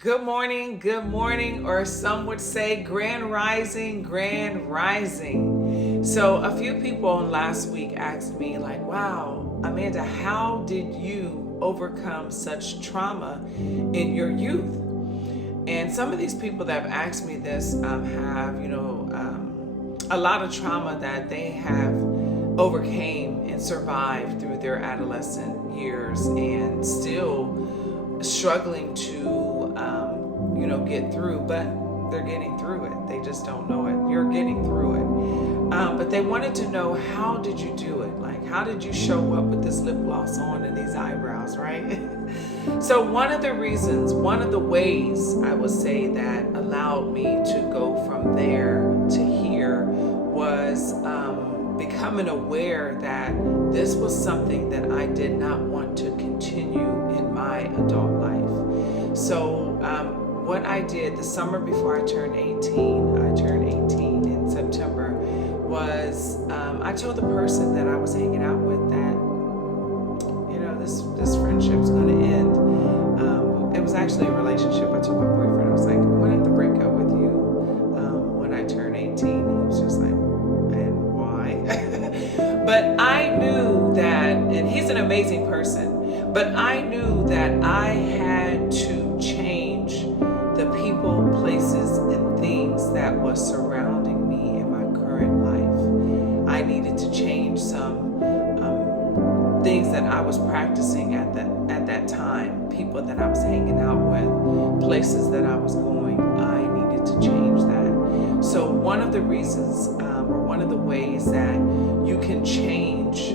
Good morning, or some would say grand rising, grand rising. So, a few people last week asked me, like, wow, Amanda, how did you overcome such trauma in your youth? And some of these people that have asked me this have, a lot of trauma that they have overcame and survived through their adolescent years and still struggling to get through, but they're getting through it. They just don't know it. You're getting through it. But they wanted to know, how did you do it? Like, how did you show up with this lip gloss on and these eyebrows, right? So one of the ways I would say that allowed me to go from there to here was becoming aware that this was something that I did not want to continue in my adult life. So what I did the summer before I turned 18 in September, was I told the person that I was hanging out with that, this friendship's going to end. It was actually a relationship. I told my boyfriend, I was like, I'm going to have to break up with you when I turn 18. He was just like, and why? But I knew that, and he's an amazing person, but I knew that I had to change the people, places, and things that was surrounding me in my current life. I needed to change some things that I was practicing at that time, people that I was hanging out with, places that I was going. I needed to change that. So one of the reasons, or one of the ways that you can change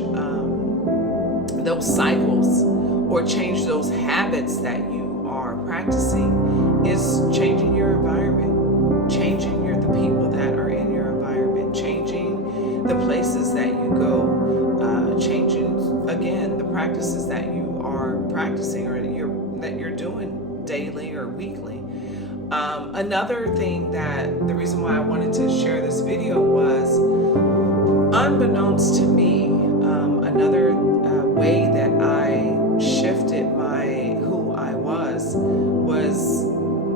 those cycles or change those habits that you are practicing is changing your environment, changing the people that are in your environment, changing the places that you go, changing again the practices that you are practicing or that you're doing daily or weekly. Another thing, that the reason why I wanted to share this video was, unbeknownst to me, another way that I shifted who I was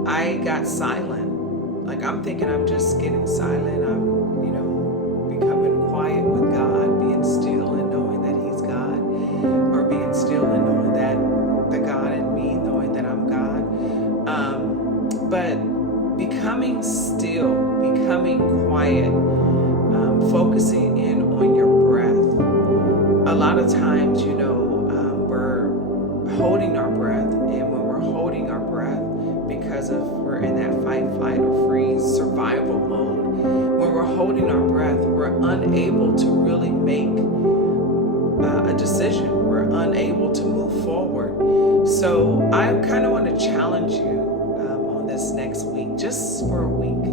I got silent. Like, I'm thinking I'm just getting silent. I'm, becoming quiet with God, being still and knowing that He's God, or being still and knowing that the God in me, knowing that I'm God. But becoming still, becoming quiet, focusing in on your breath. A lot of times, we're holding our breath, and when we're holding our breath, because we're in that fight, flight, or freeze survival mode, when we're holding our breath, we're unable to really make a decision. We're unable to move forward. So I kind of want to challenge you on this next week, just for a week,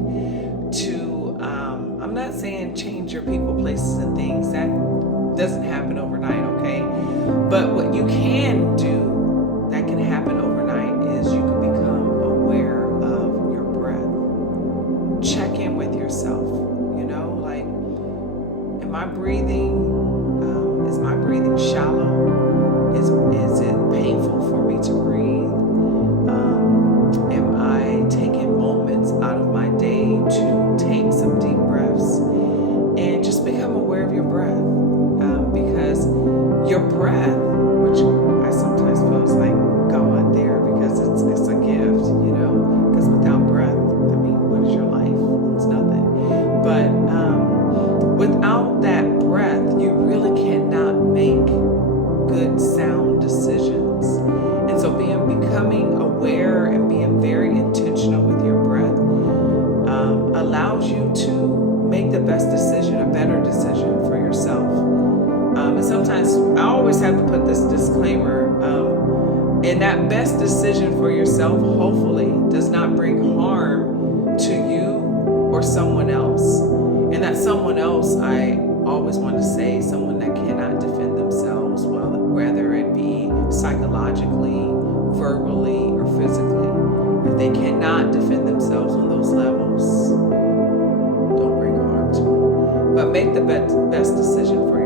to, I'm not saying change your people, places, and things. That doesn't happen overnight, okay? But what you can do that can happen overnight is you can become aware of your breath. Check in with yourself, like, am I breathing? Is my breathing shallow? Is it painful for me to breathe? Am I taking moments out of my day to take some deep breaths and just become aware of your breath? Because your breath, which I sometimes feel is like God there, because it's a gift, because without breath, what is your life? It's nothing. But without that breath, you really cannot make good, sound decisions. And so becoming aware and being very intentional with your breath allows you to make the best decision, a better decision for yourself. And sometimes I always have to put this disclaimer, and that best decision for yourself hopefully does not bring harm to you or someone else. And that someone else, I always want to say, someone that cannot defend themselves, well, whether it be psychologically, verbally, or physically. If they cannot defend themselves on those levels, don't bring harm to them. But make the best decision for